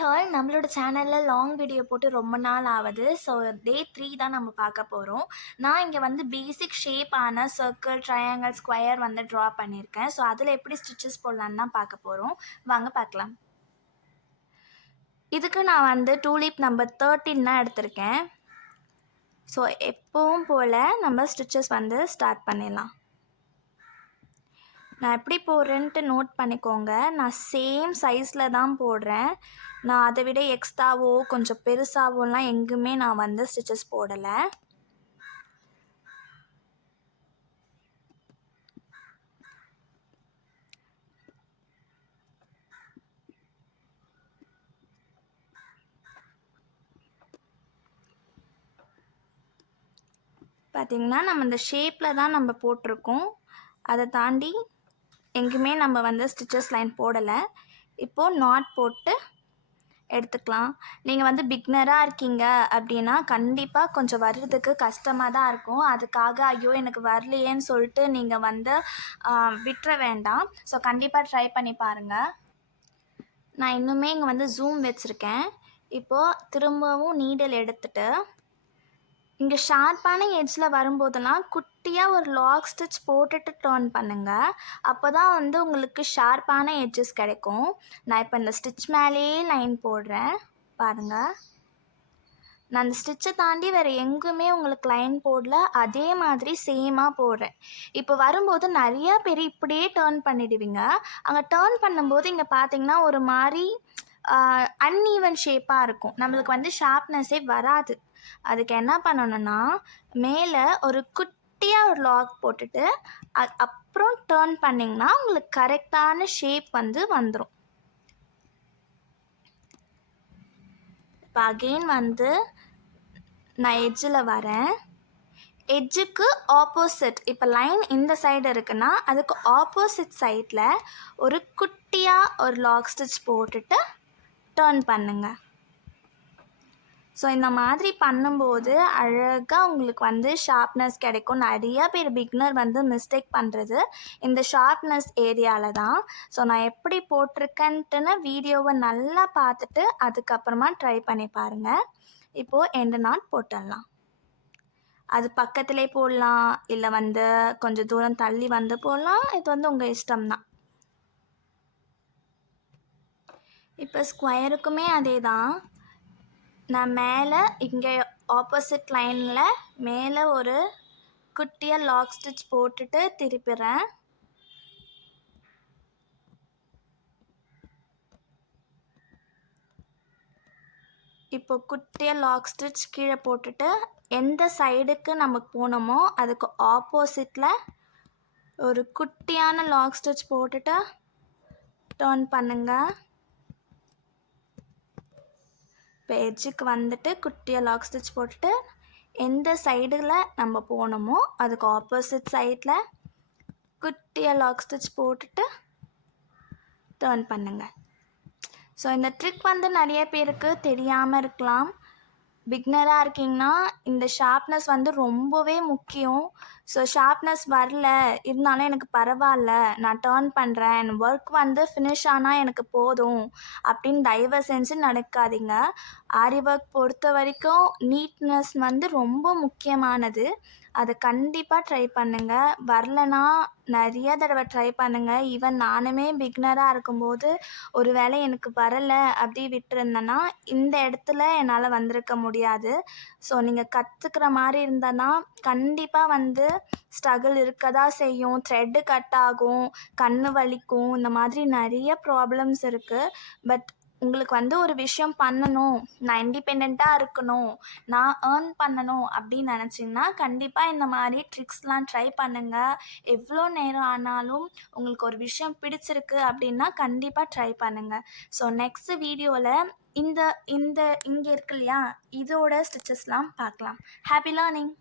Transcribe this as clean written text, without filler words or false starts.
Hall நம்மளோட சேனலில் long video போட்டு ரொம்ப நாள் ஆகுது. ஸோ டே 3 தான் நம்ம பார்க்க போகிறோம். நான் இங்கே வந்து பேசிக் ஷேப் ஆன சர்க்கிள், ட்ரையாங்கிள், ஸ்கொயர் வந்து ட்ரா பண்ணியிருக்கேன். ஸோ அதில் எப்படி ஸ்டிச்சஸ் போடலான்னு தான் பார்க்க போகிறோம். வாங்க பார்க்கலாம். இதுக்கு நான் வந்து டூலிப் நம்பர் 13 தான் எடுத்திருக்கேன். ஸோ எப்பவும் போல் நம்ம ஸ்டிச்சஸ் வந்து ஸ்டார்ட் பண்ணிடலாம். நான் எப்படி போடுறேன்ட்டு நோட் பண்ணிக்கோங்க. நான் சேம் சைஸில் தான் போடுறேன். நான் அதை விட எக்ஸ்ட்ராவோ கொஞ்சம் பெருசாவோலாம் எங்குமே நான் வந்து ஸ்டிச்சஸ் போடலை. பார்த்திங்கன்னா நம்ம இந்த ஷேப்பில் தான் நம்ம போட்டிருக்கோம். அதை தாண்டி எங்கேயுமே நம்ம வந்து ஸ்டிச்சஸ் லைன் போடலை. இப்போது நாட் போட்டு எடுத்துக்கலாம். நீங்கள் வந்து பிக்னராக இருக்கீங்க அப்படின்னா கண்டிப்பாக கொஞ்சம் வர்றதுக்கு கஷ்டமாக தான் இருக்கும். அதுக்காக ஐயோ எனக்கு வரலையேன்னு சொல்லிட்டு நீங்கள் வந்து விட்டுற வேண்டாம். ஸோ கண்டிப்பாக ட்ரை பண்ணி பாருங்கள். நான் இன்னுமே இங்கே வந்து ஜூம் வச்சுருக்கேன். இப்போது திரும்பவும் நீடில் எடுத்துகிட்டு இங்கே ஷார்ப்பான எட்ஜில் வரும்போதெல்லாம் குட்டியாக ஒரு லாக் ஸ்டிச் போட்டுட்டு டர்ன் பண்ணுங்கள். அப்போ தான் வந்து உங்களுக்கு ஷார்ப்பான எட்ஜஸ் கிடைக்கும். நான் இப்போ இந்த ஸ்டிச் மேலேயே லைன் போடுறேன் பாருங்கள். நான் அந்த ஸ்டிச்சை தாண்டி வேறு எங்குமே உங்களுக்கு லைன் போடல, அதே மாதிரி சேமாக போடுறேன். இப்போ வரும்போது நிறையா பேர் இப்படியே டர்ன் பண்ணிடுவீங்க. அங்கே டர்ன் பண்ணும்போது இங்கே பார்த்தீங்கன்னா ஒரு மாதிரி அன்ஈவன் ஷேப்பாக இருக்கும். நம்மளுக்கு வந்து ஷார்ப்னஸே வராது. அதுக்கு என்ன பண்ணணும்னா மேலே ஒரு குட்டியாக ஒரு லாக் போட்டுட்டு அப்புறம் டர்ன் பண்ணிங்கன்னா உங்களுக்கு கரெக்டான ஷேப் வந்து வந்துடும். இப்போ அகெயின் வந்து நான் எட்ஜில் வரேன். எட்ஜுக்கு ஆப்போசிட் இப்போ லைன் இந்த சைடு இருக்குன்னா அதுக்கு ஆப்போசிட் சைடில் ஒரு குட்டியாக ஒரு லாக் ஸ்டிச் போட்டுட்டு டர்ன் பண்ணுங்கள். ஸோ இந்த மாதிரி பண்ணும்போது அழகாக உங்களுக்கு வந்து ஷார்ப்னஸ் கிடைக்கும். நிறையா பேர் பிக்னர் வந்து மிஸ்டேக் பண்ணுறது இந்த ஷார்ப்னஸ் ஏரியாவில் தான். ஸோ நான் எப்படி போட்டிருக்கேன்ட்டுன்னு வீடியோவை நல்லா பார்த்துட்டு அதுக்கப்புறமா ட்ரை பண்ணி பாருங்கள். இப்போது எண்டு நாட் போட்டுடலாம். அது பக்கத்துலேயே போடலாம், இல்லை வந்து கொஞ்சம் தூரம் தள்ளி வந்து போடலாம். இது வந்து உங்கள் இஷ்டம்தான். இப்போ ஸ்கொயருக்குமே அதே தான். நான் மேலே இங்கே ஆப்போசிட் லைனில் மேலே ஒரு குட்டியாக லாக் ஸ்டிச் போட்டுட்டு திருப்பிடுறேன். இப்போ குட்டியாக லாக் ஸ்டிச் கீழே போட்டுட்டு எந்த சைடுக்கு நமக்கு போனோமோ அதுக்கு ஆப்போசிட்டில் ஒரு குட்டியான லாக் ஸ்டிச் போட்டுட்டு டர்ன் பண்ணுங்கள். இப்போ எட்ஜுக்கு வந்துட்டு குட்டியாக லாக் ஸ்டிச் போட்டுட்டு எந்த சைடில் நம்ம போனோமோ அதுக்கு ஆப்போசிட் சைடில் குட்டியாக லாக் ஸ்டிச் போட்டுட்டு டர்ன் பண்ணுங்கள். ஸோ இந்த ட்ரிக் வந்து நிறைய பேருக்கு தெரியாமல் இருக்கலாம். பிக்னராக இருக்கீங்கன்னா இந்த ஷார்ப்னஸ் வந்து ரொம்பவே முக்கியம். ஸோ ஷார்ப்னஸ் வரல இருந்தாலும் எனக்கு பரவாயில்ல, நான் டர்ன் பண்ணுறேன், என் ஒர்க் வந்து ஃபினிஷ் ஆனால் எனக்கு போதும் அப்படின்னு தயவு செஞ்சு நடக்காதீங்க. ஆரி ஒர்க் பொறுத்த வரைக்கும் நீட்னஸ் வந்து ரொம்ப முக்கியமானது. அதை கண்டிப்பாக ட்ரை பண்ணுங்கள். வரலனா நிறைய தடவை ட்ரை பண்ணுங்கள். ஈவன் நானுமே பிக்னராக இருக்கும்போது ஒரு வேளை எனக்கு வரலை அப்படி விட்டுருந்தேன்னா இந்த இடத்துல என்னால் வந்திருக்க முடியாது. ஸோ நீங்கள் கற்றுக்கிற மாதிரி இருந்தனா கண்டிப்பாக வந்து ஸ்ட்ரகிள் இருக்க தான் செய்யும். த்ரெட்டு கட் ஆகும், கண் வலிக்கும், இந்த மாதிரி நிறைய ப்ராப்ளம்ஸ் இருக்குது. பட் உங்களுக்கு வந்து ஒரு விஷயம் பண்ணணும், நான் இண்டிபெண்ட்டாக இருக்கணும், நான் ஏர்ன் பண்ணணும் அப்படின்னு நினச்சிங்கன்னா கண்டிப்பாக இந்த மாதிரி ட்ரிக்ஸ்லாம் ட்ரை பண்ணுங்கள். எவ்வளோ நேரம் ஆனாலும் உங்களுக்கு ஒரு விஷயம் பிடிச்சிருக்கு அப்படின்னா கண்டிப்பாக ட்ரை பண்ணுங்கள். ஸோ நெக்ஸ்ட் வீடியோவில் இங்கே இருக்கு இல்லையா, இதோட ஸ்டிச்சஸ்லாம் பார்க்கலாம். Happy learning.